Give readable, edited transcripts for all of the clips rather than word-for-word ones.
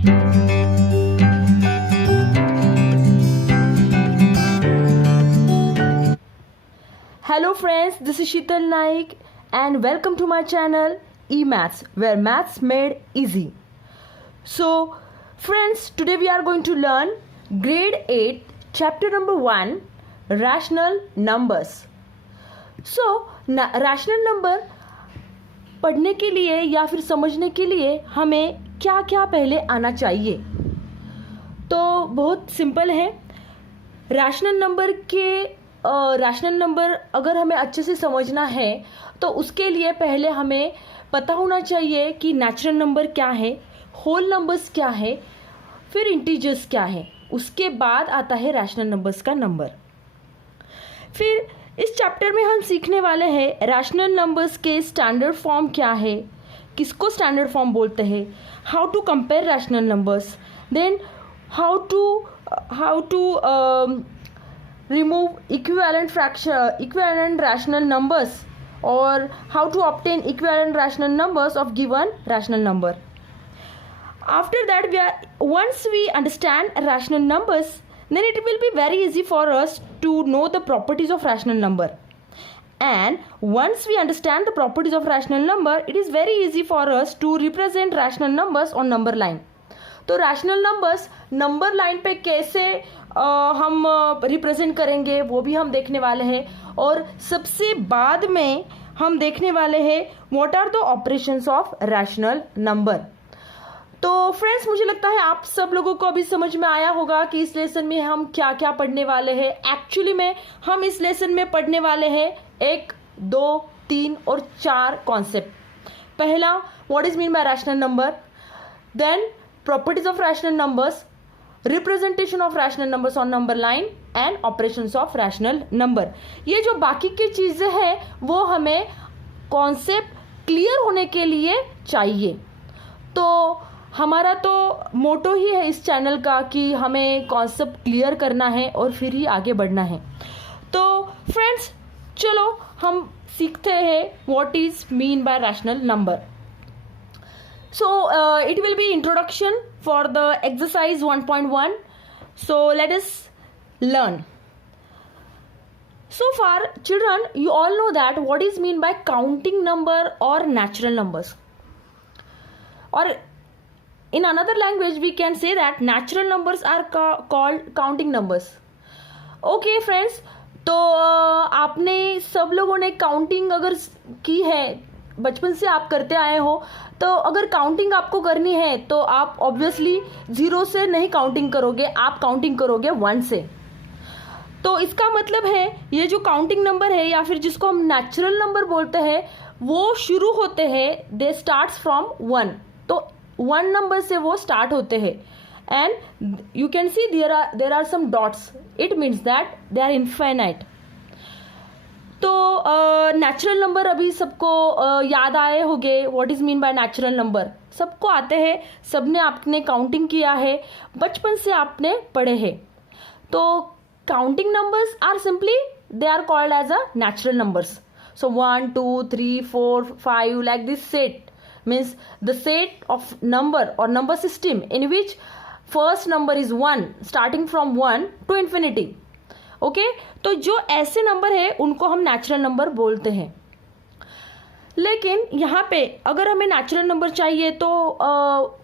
Hello friends, this is Sheetal Naik and welcome to my channel eMaths, where maths made easy. So friends, today we are going to learn grade 8 chapter number 1 rational numbers. So rational number पढ़ने के लिए या फिर समझने के लिए हमें क्या क्या पहले आना चाहिए। तो बहुत सिंपल है। रैशनल नंबर अगर हमें अच्छे से समझना है तो उसके लिए पहले हमें पता होना चाहिए कि नेचुरल नंबर क्या है, होल नंबर्स क्या है, फिर इंटीजर्स क्या है। उसके बाद आता है रैशनल नंबर्स का नंबर। फिर इस चैप्टर में हम सीखने वाले हैं रैशनल नंबर्स के स्टैंडर्ड फॉर्म क्या है, किसको स्टैंडर्ड फॉर्म बोलते हैं, how to compare rational numbers, then how to remove equivalent rational numbers, or how to obtain equivalent rational numbers of given rational number. After that, once we understand rational numbers, then it will be very easy for us to know the properties of rational number. And once we understand the properties of rational number, it is very easy for us to represent rational numbers on number line. तो rational numbers number line पे कैसे हम represent करेंगे वो भी हम देखने वाले हैं। और सबसे बाद में हम देखने वाले हैं what are the operations of rational number. तो फ्रेंड्स, मुझे लगता है आप सब लोगों को अभी समझ में आया होगा कि इस लेसन में हम क्या क्या पढ़ने वाले हैं। एक्चुअली में हम इस लेसन में पढ़ने वाले हैं 1, 2, 3 और 4 कॉन्सेप्ट। पहला, what is mean by rational number, then properties of rational numbers, representation of rational numbers on number line and operations of rational number। ये जो बाकी की चीजें हैं वो हमें कॉन्सेप्ट क्लियर होने के लिए चाहिए। तो हमारा तो मोटो ही है इस चैनल का कि हमें कॉन्सेप्ट क्लियर करना है और फिर ही आगे बढ़ना है। तो फ्रेंड्स, चलो हम सीखते हैं what is mean by rational number. So it will be introduction for the exercise 1.1. So let us learn. So far, children, you all know that what is mean by counting number or natural numbers. Or in another language, we can say that natural numbers are called counting numbers. Okay, friends. तो आपने सब लोगों ने counting अगर की है, बचपन से आप करते आए हो, तो अगर काउंटिंग आपको करनी है तो आप ऑब्वियसली 0 से नहीं काउंटिंग करोगे, आप काउंटिंग करोगे 1 से। तो इसका मतलब है ये जो काउंटिंग नंबर है या फिर जिसको हम नेचुरल नंबर बोलते हैं वो शुरू होते हैं, दे स्टार्ट्स फ्रॉम 1। तो 1 नंबर से वो स्टार्ट होते हैं and you can see there are some dots, it means that they are infinite. तो नेचुरल नंबर अभी सबको याद आए होंगे। What is mean by natural number सबको आते हैं, सबने आपने काउंटिंग किया है, बचपन से आपने पढ़े हैं। तो counting numbers are simply they are called as a natural numbers. So 1, 2, 3, 4, 5 like this set means the set of number और number system in which first number is 1 starting from 1 to infinity. Okay, तो जो ऐसे number है उनको हम natural number बोलते हैं। लेकिन यहाँ पे अगर हमें नेचुरल नंबर चाहिए तो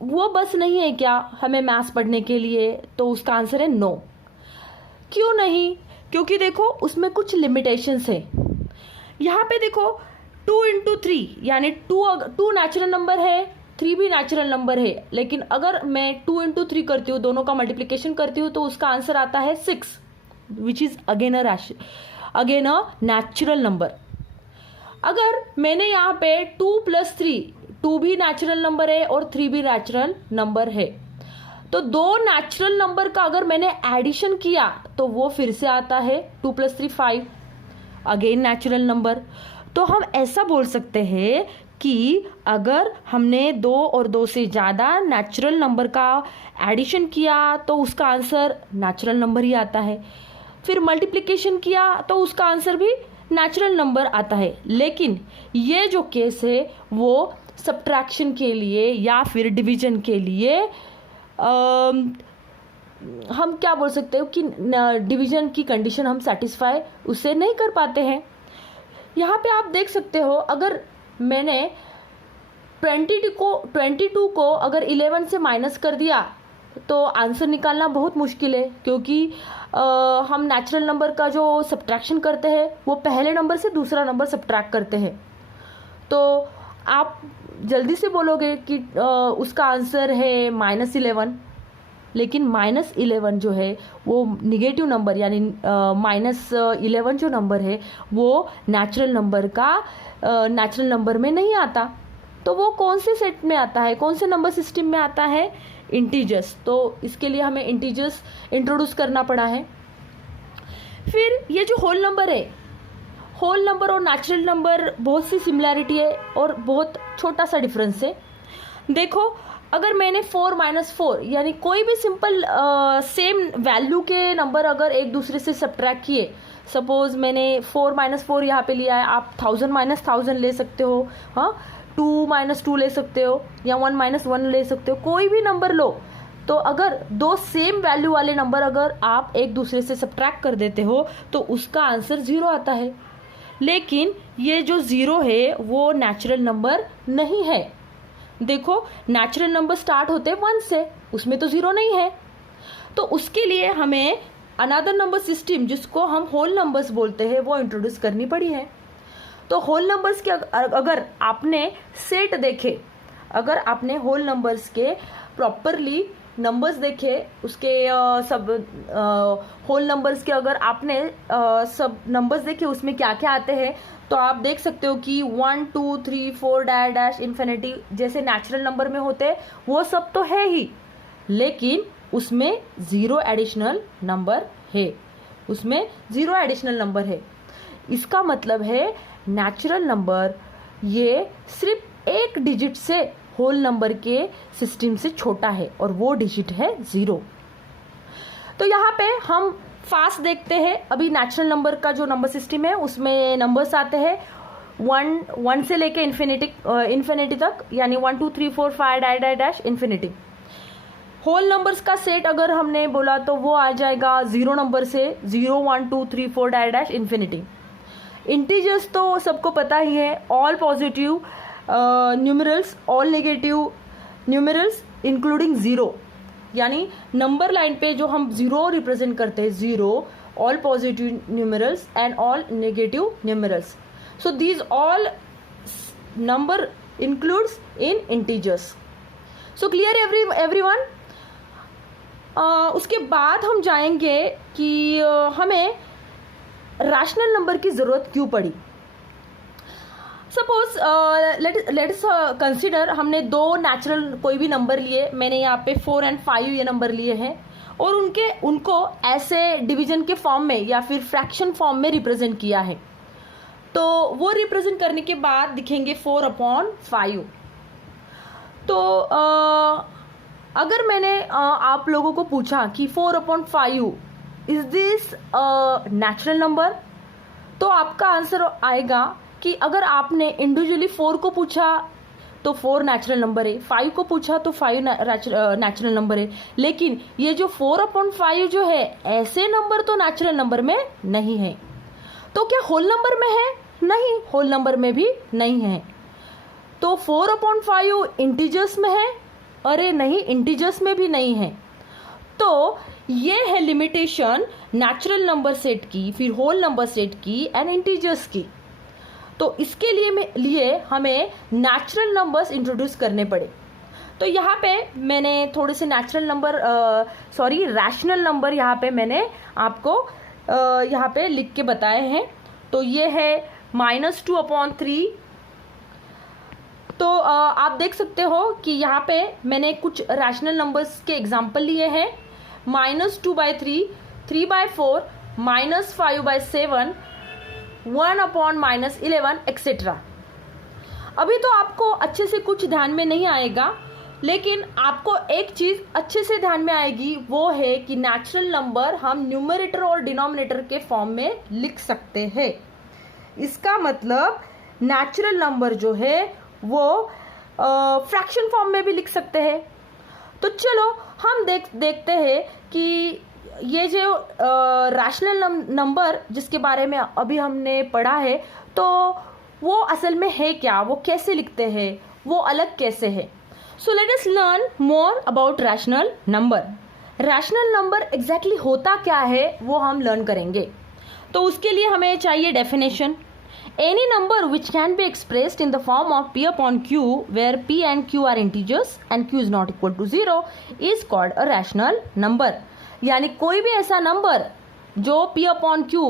वो बस नहीं है क्या हमें मैथ्स पढ़ने के लिए, तो उसका आंसर है नो। क्यों नहीं? क्योंकि देखो उसमें कुछ लिमिटेशंस है। यहाँ पे देखो 2 into 3 यानी 2 नेचुरल नंबर है, 3 भी नेचुरल नंबर है। लेकिन अगर मैं 2 into 3 करती हूँ, दोनों का मल्टीप्लिकेशन करती हूँ, तो उसका आंसर आता है 6, which is again a natural number। अगर मैंने यहाँ पे 2 + 3, 2 भी नेचुरल नंबर है और 3 भी नेचुरल नंबर है, तो 2 नेचुरल नंबर का अगर मैंने एडिशन किया तो वो फिर से आता है 2 + 3 5, अगेन नेचुरल नंबर। तो हम ऐसा बोल सकते हैं कि अगर हमने 2 और 2 से ज़्यादा नेचुरल नंबर का एडिशन किया तो उसका आंसर नेचुरल नंबर ही आता है, फिर मल्टीप्लिकेशन किया तो उसका आंसर भी नेचुरल नंबर आता है। लेकिन ये जो केस है वो सब्ट्रैक्शन के लिए या फिर डिवीजन के लिए हम क्या बोल सकते हो कि डिवीजन की कंडीशन हम सेटिस्फाई उससे नहीं कर पाते हैं। यहाँ पे आप देख सकते हो, अगर मैंने 22 को अगर 11 से माइनस कर दिया तो आंसर निकालना बहुत मुश्किल है, क्योंकि हम नेचुरल नंबर का जो सब्ट्रैक्शन करते हैं वो पहले नंबर से दूसरा नंबर सब्ट्रैक्ट करते हैं। तो आप जल्दी से बोलोगे कि उसका आंसर है -11, लेकिन -11 जो है वो निगेटिव नंबर, यानी -11 जो नंबर है वो नेचुरल नंबर में नहीं आता। तो वो कौन से सेट में आता है, कौन से नंबर सिस्टम में आता है? इंटीजर्स। तो इसके लिए हमें इंटीजर्स इंट्रोड्यूस करना पड़ा है। फिर ये जो होल नंबर है, होल नंबर और नेचुरल नंबर बहुत सी सिमिलैरिटी है और बहुत छोटा सा डिफरेंस है। देखो, अगर मैंने 4 - 4 यानी कोई भी सिंपल सेम वैल्यू के नंबर अगर एक दूसरे से सब्ट्रैक्ट किए, सपोज मैंने 4 - 4 यहाँ पे लिया है, आप 1000 - 1000 ले सकते हो, हाँ, 2 - 2 ले सकते हो, या 1 - 1 ले सकते हो, कोई भी नंबर लो। तो अगर दो सेम वैल्यू वाले नंबर अगर आप एक दूसरे से सब्ट्रैक्ट कर देते हो तो उसका आंसर 0 आता है। लेकिन ये जो 0 है वो नेचुरल नंबर नहीं है। देखो, नेचुरल नंबर स्टार्ट होते हैं 1 से, उसमें तो 0 नहीं है। तो उसके लिए हमें अनदर नंबर सिस्टम, जिसको हम होल नंबर्स बोलते हैं, वो इंट्रोड्यूस करनी पड़ी है। तो होल नंबर्स के अगर आपने सेट देखे, अगर आपने होल नंबर्स के प्रॉपरली नंबर्स देखे, उसके सब होल नंबर्स के अगर आपने सब नंबर्स देखे उसमें क्या क्या आते हैं, तो आप देख सकते हो कि 1 2 3 4 डैश इन्फिनिटी जैसे नेचुरल नंबर में होते हैं वो सब तो है ही, लेकिन उसमें 0 एडिशनल नंबर है, उसमें 0 एडिशनल नंबर है। इसका मतलब है नेचुरल नंबर ये सिर्फ एक डिजिट से होल नंबर के सिस्टम से छोटा है और वो डिजिट है 0। तो यहाँ पे हम फास्ट देखते हैं। अभी नेचुरल नंबर का जो नंबर सिस्टम है उसमें नंबर्स आते हैं 1 से लेके इन्फिनिटी तक, यानी 1 2 3 4 5 डैश इन्फिनिटी। होल नंबर्स का सेट अगर हमने बोला तो वो आ जाएगा 0 नंबर से 0 1 2 3 4 डैश इन्फिनिटी। इंटीजर्स तो सबको पता ही है, all positive numerals, all negative numerals including 0, यानी नंबर लाइन पे जो हम 0 रिप्रेजेंट करते हैं, 0 all positive numerals and all negative numerals. So these all number includes in integers. So clear everyone. उसके बाद हम जाएंगे कि हमें रैशनल नंबर की ज़रूरत क्यों पड़ी। सपोज लेट्स कंसिडर हमने दो नेचुरल कोई भी नंबर लिए, मैंने यहाँ पे 4 और 5 ये नंबर लिए हैं और उनको ऐसे डिवीजन के फॉर्म में या फिर फ्रैक्शन फॉर्म में रिप्रेजेंट किया है। तो वो रिप्रेजेंट करने के बाद दिखेंगे 4/5। तो अगर मैंने आप लोगों को पूछा कि 4/5 इज दिस नेचुरल नंबर, तो आपका आंसर आएगा कि अगर आपने इंडिविजुअली 4 को पूछा तो 4 नेचुरल नंबर है, 5 को पूछा तो 5 नेचुरल नंबर है, लेकिन ये जो 4/5 जो है ऐसे नंबर तो नेचुरल नंबर में नहीं है। तो क्या होल नंबर में है? नहीं, होल नंबर में भी नहीं है। तो 4/5 इंटीजर्स में है? अरे नहीं, इंटीजर्स में भी नहीं है। तो ये है लिमिटेशन नेचुरल नंबर सेट की, फिर होल नंबर सेट की एंड इंटीजर्स की। तो इसके लिए हमें नेचुरल नंबर्स इंट्रोड्यूस करने पड़े। तो यहाँ पे मैंने थोड़े से रैशनल नंबर यहाँ पे मैंने आपको यहाँ पे लिख के बताए हैं। तो ये है -2/3। तो आप देख सकते हो कि यहाँ पे मैंने कुछ रैशनल नंबर्स के एग्जाम्पल लिए हैं। -2/3, 3/4, -5/7, 1/-11 एक्सेट्रा। अभी तो आपको अच्छे से कुछ ध्यान में नहीं आएगा, लेकिन आपको एक चीज़ अच्छे से ध्यान में आएगी, वो है कि नेचुरल नंबर हम न्यूमरेटर और डिनोमिनेटर के फॉर्म में लिख सकते हैं। इसका मतलब नेचुरल नंबर जो है वो फ्रैक्शन फॉर्म में भी लिख सकते हैं। चलो हम देखते हैं कि ये जो रैशनल नंबर जिसके बारे में अभी हमने पढ़ा है, तो वो असल में है क्या, वो कैसे लिखते हैं, वो अलग कैसे है. So let us learn more about rational number. Rational number exactly होता क्या है वो हम लर्न करेंगे. तो उसके लिए हमें चाहिए definition. Any number which can be expressed in the form of P upon Q, where P and Q are integers and Q is not equal to 0, is called a rational number. यानी कोई भी ऐसा number जो P upon Q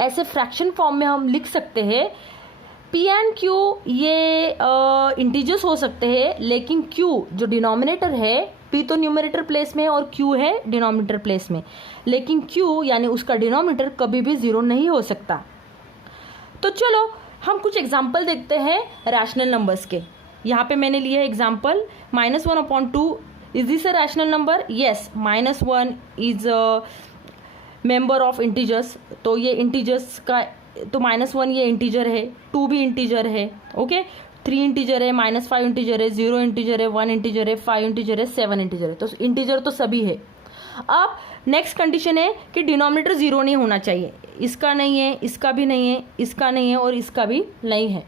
ऐसे fraction form में हम लिख सकते हैं. P and Q ये इंटीजर्स हो सकते हैं, लेकिन Q जो डिनोमिनेटर है, P तो न्यूमरेटर प्लेस में और Q है डिनोमिनेटर प्लेस में, लेकिन Q यानी उसका डिनोमिनेटर कभी भी 0 नहीं हो सकता. तो चलो हम कुछ एग्जाम्पल देखते हैं रैशनल नंबर्स के. यहाँ पे मैंने लिए example -1/2. Is this a rational number? Yes, -1 is a member of integers. तो ये इंटीजर्स का, तो -1 ये इंटीजर है, 2 भी इंटीजर है, ओके. 3 इंटीजर है, -5 इंटीजर है, 0 इंटीजर है, 1 इंटीजर है, 5 इंटीजर है, 7 इंटीजर है. तो इंटीजर तो सभी है. अब नेक्स्ट कंडीशन है कि डिनोमिनेटर 0 नहीं होना चाहिए. इसका नहीं है, इसका भी नहीं है, इसका नहीं है और इसका भी नहीं है.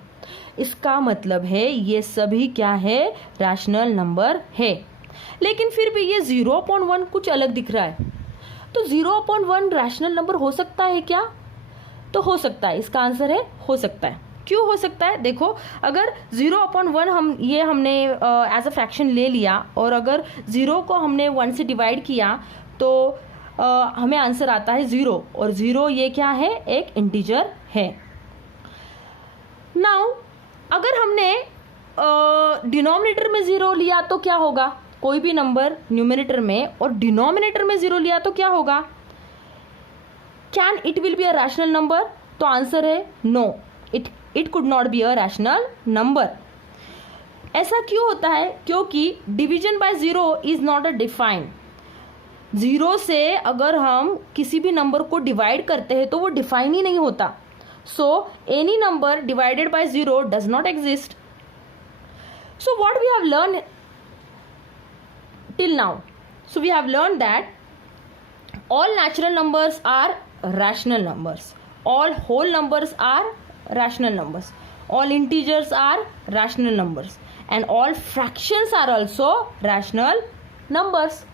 इसका मतलब है ये सभी क्या है, रैशनल नंबर है. लेकिन फिर भी ये 0/1 कुछ अलग दिख रहा है. तो 0/1 रैशनल नंबर हो सकता है क्या? तो हो सकता है. इसका आंसर है हो सकता है. क्यों हो सकता है? देखो, अगर 0/1 हमने एज अ फ्रैक्शन ले लिया और अगर 0 को हमने 1 से डिवाइड किया तो हमें आंसर आता है 0. और 0 ये क्या है, एक इंटीजर है. नाउ अगर हमने डिनोमिनेटर में 0 लिया तो क्या होगा? कोई भी नंबर न्यूमरेटर में और डिनोमिनेटर में 0 लिया तो क्या होगा? Can it will be a rational number? तो आंसर है no, it could not be a rational number. ऐसा क्यों होता है? क्योंकि division by 0 is not a defined. 0 से अगर हम किसी भी नंबर को डिवाइड करते हैं तो वो डिफाइन ही नहीं होता. So any number divided by 0 does not exist. So what we have learn till now? So we have learn that all natural numbers are rational numbers, all whole numbers are rational numbers, all integers are rational numbers, and all fractions are also rational numbers.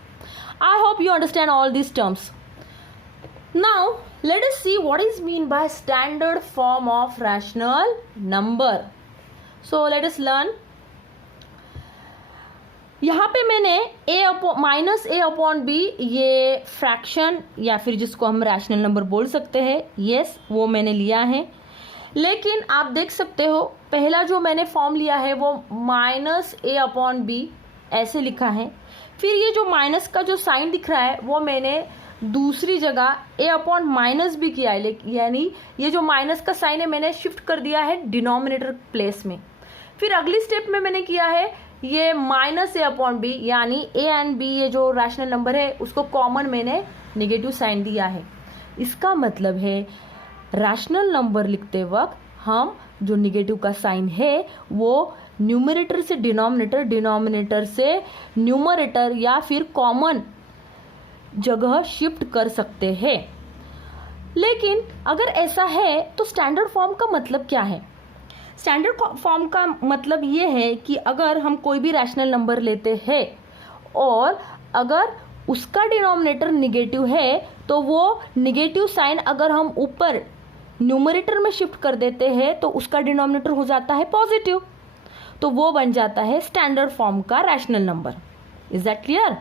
I hope you understand all these terms. Now let us see what is mean by standard form of rational number. So let us learn. यहाँ पे मैंने -a/b ये fraction या फिर जिसको हम rational number बोल सकते हैं, यस वो मैंने लिया है. लेकिन आप देख सकते हो पहला जो मैंने फॉर्म लिया है वो -a/b ऐसे लिखा है. फिर ये जो माइनस का जो साइन दिख रहा है वो मैंने दूसरी जगह a/- किया है, यानी ये जो माइनस का साइन है मैंने शिफ्ट कर दिया है डिनोमिनेटर प्लेस में. फिर अगली स्टेप में मैंने किया है ये -a/b, यानी a एंड b ये जो रैशनल नंबर है उसको कॉमन मैंने नेगेटिव साइन दिया है. इसका मतलब है रैशनल नंबर लिखते वक्त हम जो नेगेटिव का साइन है वो न्यूमरेटर से डिनोमिनेटर, डिनोमिनेटर से न्यूमरेटर या फिर कॉमन जगह शिफ्ट कर सकते हैं. लेकिन अगर ऐसा है तो स्टैंडर्ड फॉर्म का मतलब क्या है? स्टैंडर्ड फॉर्म का मतलब ये है कि अगर हम कोई भी रैशनल नंबर लेते हैं और अगर उसका डिनोमिनेटर निगेटिव है तो वो निगेटिव साइन अगर हम ऊपर न्यूमरेटर में शिफ्ट कर देते हैं तो उसका डिनोमिनेटर हो जाता है पॉजिटिव. तो वो बन जाता है स्टैंडर्ड फॉर्म का rational number. Is that clear?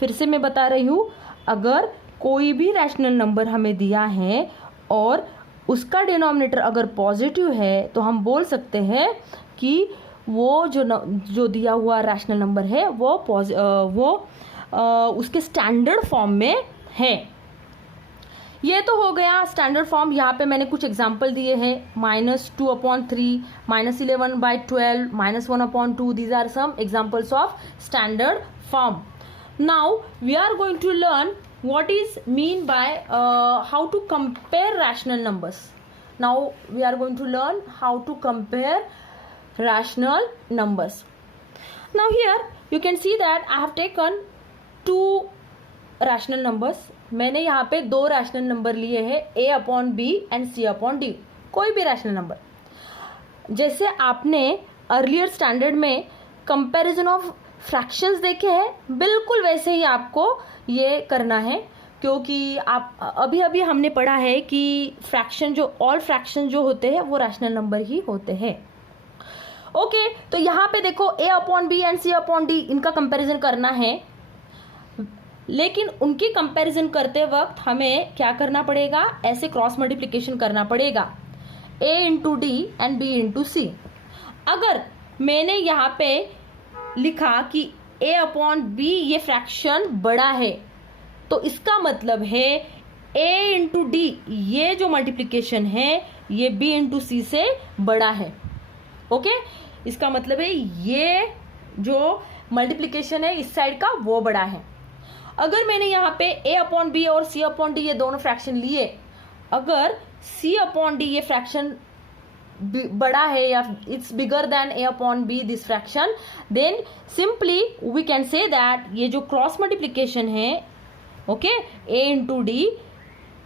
फिर से मैं बता रही हूँ, अगर कोई भी रैशनल नंबर हमें दिया है और उसका डिनोमिनेटर अगर पॉजिटिव है तो हम बोल सकते हैं कि वो जो दिया हुआ रैशनल नंबर है वो उसके स्टैंडर्ड फॉर्म में है. ये तो हो गया स्टैंडर्ड फॉर्म. यहाँ पे मैंने कुछ एग्जांपल दिए हैं, -2/3, -11/12, -1/2. These are some examples of standard form. Now we are going to learn what is mean by how to compare rational numbers. Now we are going to learn how to compare rational numbers. Now here you can see that I have taken two rational numbers, मैंने यहाँ पे दो rational number लिए हैं, a upon B and c upon D, कोई भी rational number. जैसे आपने अर्लियर स्टैंडर्ड में कंपैरिजन ऑफ फ्रैक्शंस देखे हैं, बिल्कुल वैसे ही आपको ये करना है, क्योंकि आप अभी अभी हमने पढ़ा है कि फ्रैक्शन जो ऑल फ्रैक्शन जो होते हैं वो रैशनल नंबर ही होते हैं। ओके, तो यहाँ पे देखो a upon B and c upon D, इनका कंपैरिजन करना है, लेकिन उनकी कंपैरिजन करते वक्त हमें क्या करना पड़ेगा, ऐसे क्रॉस मल्टीप्लिकेशन करना पड़ेगा, a into D and b into C. अगर मैंने यहाँ पे लिखा कि a अपॉन बी ये फ्रैक्शन बड़ा है, तो इसका मतलब है a इंटू डी ये जो मल्टीप्लिकेशन है ये b इंटू सी से बड़ा है। ओके, इसका मतलब है ये जो मल्टीप्लिकेशन है इस साइड का वो बड़ा है। अगर मैंने यहाँ पे a अपॉन बी और c अपॉन डी ये दोनों फ्रैक्शन लिए, अगर c अपॉन डी ये फ्रैक्शन बड़ा है या it's bigger than a upon B this fraction, then simply we can say that ये जो क्रॉस मल्टीप्लिकेशन है, okay, a into D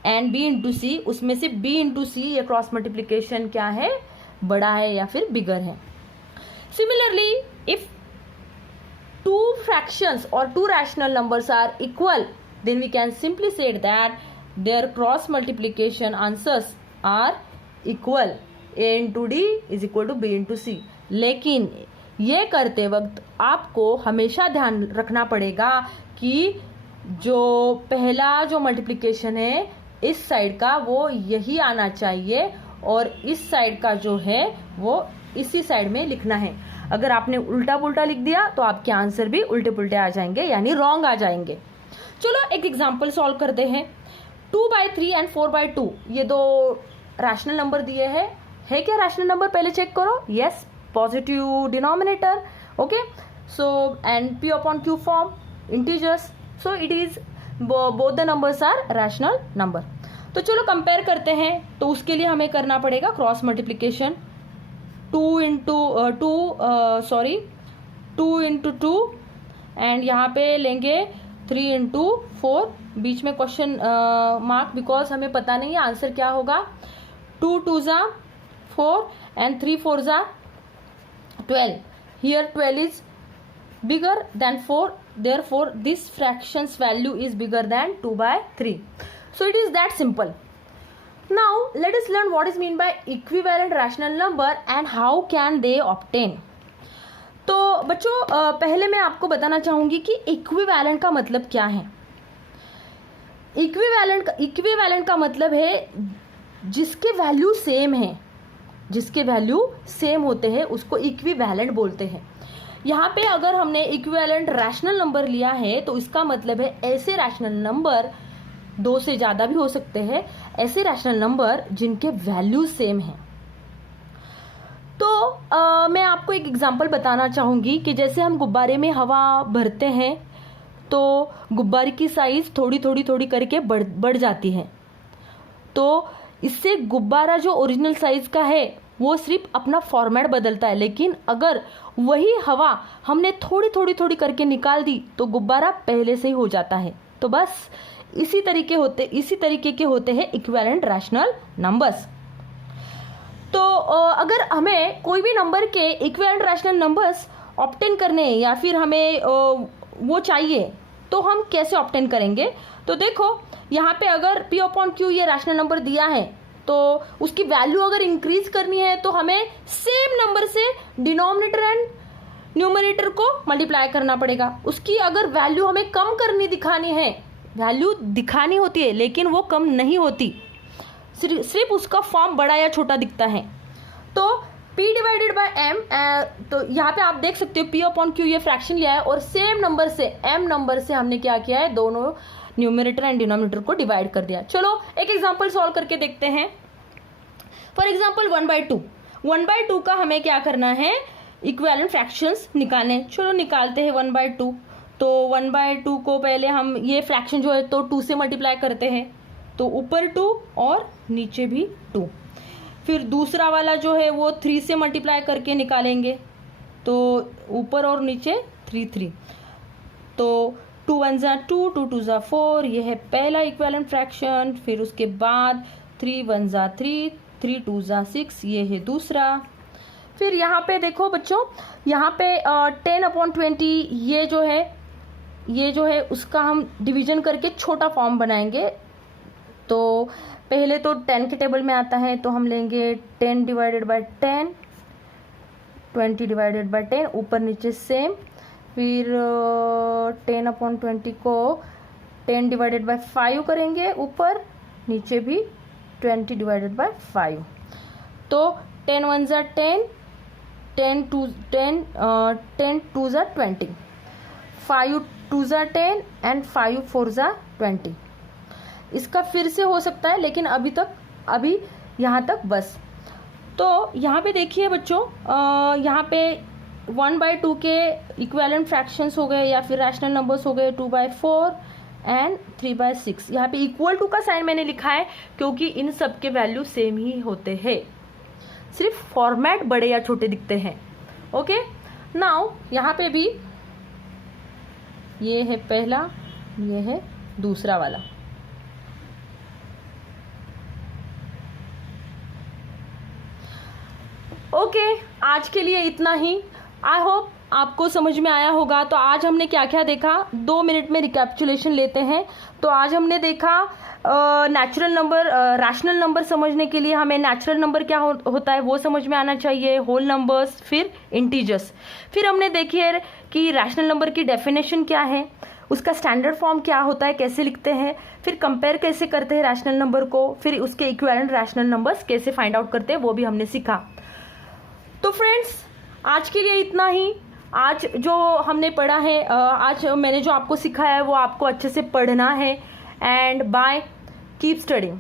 and b into C, उसमें से b इंटू सी ये क्रॉस मल्टीप्लिकेशन क्या है, बड़ा है या फिर बिगर है। Similarly if two fractions or two rational numbers are equal, then we can simply say that their cross multiplication answers are equal, a into d is equal to b into c। लेकिन ये करते वक्त आपको हमेशा ध्यान रखना पड़ेगा कि जो पहला जो मल्टीप्लिकेशन है इस साइड का वो यही आना चाहिए और इस साइड का जो है वो इसी साइड में लिखना है। अगर आपने उल्टा पुल्टा लिख दिया तो आपके आंसर भी उल्टे पुल्टे आ जाएंगे, यानी रॉन्ग आ जाएंगे। चलो एक एग्जांपल सॉल्व करते हैं। 2/3 एंड 4/2 ये दो रैशनल नंबर दिए हैं, है क्या रैशनल नंबर, पहले चेक करो। Yes, positive denominator, okay, so and p upon q form integers, so it is both the numbers are rational number. तो चलो कंपेयर करते हैं, तो उसके लिए हमें करना पड़ेगा क्रॉस मल्टीप्लिकेशन, 2 इंटू 2 एंड यहाँ पे लेंगे 3 इंटू 4, बीच में क्वेश्चन मार्क बिकॉज हमें पता नहीं है आंसर क्या होगा। 2 2 ज़ा 4 एंड 3 4 ज़ा 12, here 12 is bigger than 4, therefore this fraction's value is bigger than 2/3, so it is that simple. Now let us learn what is mean by equivalent rational number and how can they obtain. तो बच्चों पहले मैं आपको बताना चाहूंगी कि equivalent का मतलब क्या है। इक्विवेलेंट का मतलब है जिसके वैल्यू सेम है, जिसके वैल्यू सेम होते हैं उसको इक्विवेलेंट बोलते हैं। यहाँ पे अगर हमने इक्विवेलेंट रैशनल नंबर लिया है तो इसका मतलब है ऐसे रैशनल नंबर, दो से ज़्यादा भी हो सकते हैं, ऐसे रैशनल नंबर जिनके वैल्यू सेम हैं। तो मैं आपको एक एग्जांपल बताना चाहूँगी कि जैसे हम गुब्बारे में हवा भरते हैं तो गुब्बारे की साइज़ थोड़ी करके बढ़ जाती है, तो इससे गुब्बारा जो ओरिजिनल साइज़ का है वो सिर्फ अपना फॉर्मेट बदलता है, लेकिन अगर वही हवा हमने थोड़ी करके निकाल दी तो गुब्बारा पहले से ही हो जाता है। तो बस इसी तरीके के होते हैं इक्विवेलेंट रैशनल नंबर्स। तो अगर हमें कोई भी नंबर के इक्विवेलेंट रैशनल नंबर्स ऑब्टेन करने या फिर हमें वो चाहिए तो हम कैसे ऑब्टेन करेंगे। तो देखो यहाँ पे अगर p अपॉन q ये रैशनल नंबर दिया है तो उसकी वैल्यू अगर इंक्रीज करनी है तो हमें सेम नंबर से डिनोमिनेटर एंड न्यूमरेटर को मल्टीप्लाई करना पड़ेगा। उसकी अगर वैल्यू हमें कम करनी दिखानी है, वैल्यू दिखानी होती है लेकिन वो कम नहीं होती, सिर्फ उसका फॉर्म बड़ा या छोटा दिखता है, तो p डिवाइडेड बाय m, तो यहाँ पे आप देख सकते हो p अपॉन q ये फ्रैक्शन लिया है और सेम नंबर से m नंबर से हमने क्या किया है, दोनों न्यूमरेटर एंड डिनोमिनेटर को डिवाइड कर दिया। चलो एक एग्जांपल सॉल्व करके देखते हैं। फॉर एग्जांपल 1/2 का हमें क्या करना है, इक्विवेलेंट फ्रैक्शंस निकालने। चलो निकालते हैं 1/2। तो 1/2 को पहले हम ये फ्रैक्शन जो है तो 2 से मल्टीप्लाई करते हैं, तो ऊपर 2 और नीचे भी 2। फिर दूसरा वाला जो है वो 3 से मल्टीप्लाई करके निकालेंगे, तो ऊपर और नीचे 3 3। तो 2 1 ज़ा 2, 2 2 ज़ा 4, ये है पहला इक्विवेलेंट फ्रैक्शन। फिर उसके बाद 3 1 ज़ा 3, 3 2 ज़ा 6, ये है दूसरा। फिर यहाँ पे देखो बच्चों, यहाँ पे 10/20 ये जो है उसका हम डिवीजन करके छोटा फॉर्म बनाएंगे। तो पहले तो 10 के टेबल में आता है, तो हम लेंगे 10 डिवाइडेड बाय 10, 20 डिवाइडेड बाय 10, ऊपर नीचे सेम। फिर 10/20 को 10 डिवाइडेड बाय 5 करेंगे, ऊपर नीचे भी 20 डिवाइडेड बाय 5। तो 10 1 ज़ा 10, 10 2 ज़ा 20, 5 2 ज़ा 10 एंड 5 4 ज़ा 20। इसका फिर से हो सकता है, लेकिन अभी यहाँ तक बस। तो यहाँ पे देखिए बच्चों, यहाँ पे 1/2 के इक्विवेलेंट फ्रैक्शंस हो गए या फिर रैशनल नंबर्स हो गए 2/4 एंड 3/6। यहाँ पे इक्वल टू का साइन मैंने लिखा है क्योंकि इन सब के वैल्यू सेम ही होते हैं, सिर्फ फॉर्मेट बड़े या छोटे दिखते हैं। ओके, नाउ यहाँ पे भी ये है पहला, ये है दूसरा वाला। ओके, आज के लिए इतना ही। आई होप आपको समझ में आया होगा। तो आज हमने क्या क्या देखा, 2 मिनट में रिकैपिचुलेशन लेते हैं। तो आज हमने देखा नेचुरल नंबर, रैशनल नंबर समझने के लिए हमें नेचुरल नंबर क्या होता है वो समझ में आना चाहिए, होल नंबर्स, फिर इंटीजर्स। फिर हमने देखिए कि रैशनल नंबर की डेफिनेशन क्या है, उसका स्टैंडर्ड फॉर्म क्या होता है, कैसे लिखते हैं, फिर कंपेयर कैसे करते हैं रैशनल नंबर को, फिर उसके इक्विवेलेंट रैशनल नंबर्स कैसे फाइंड आउट करते हैं वो भी हमने सीखा। तो फ्रेंड्स, आज के लिए इतना ही। आज जो हमने पढ़ा है, आज मैंने जो आपको सिखाया है वो आपको अच्छे से पढ़ना है। And bye, keep studying.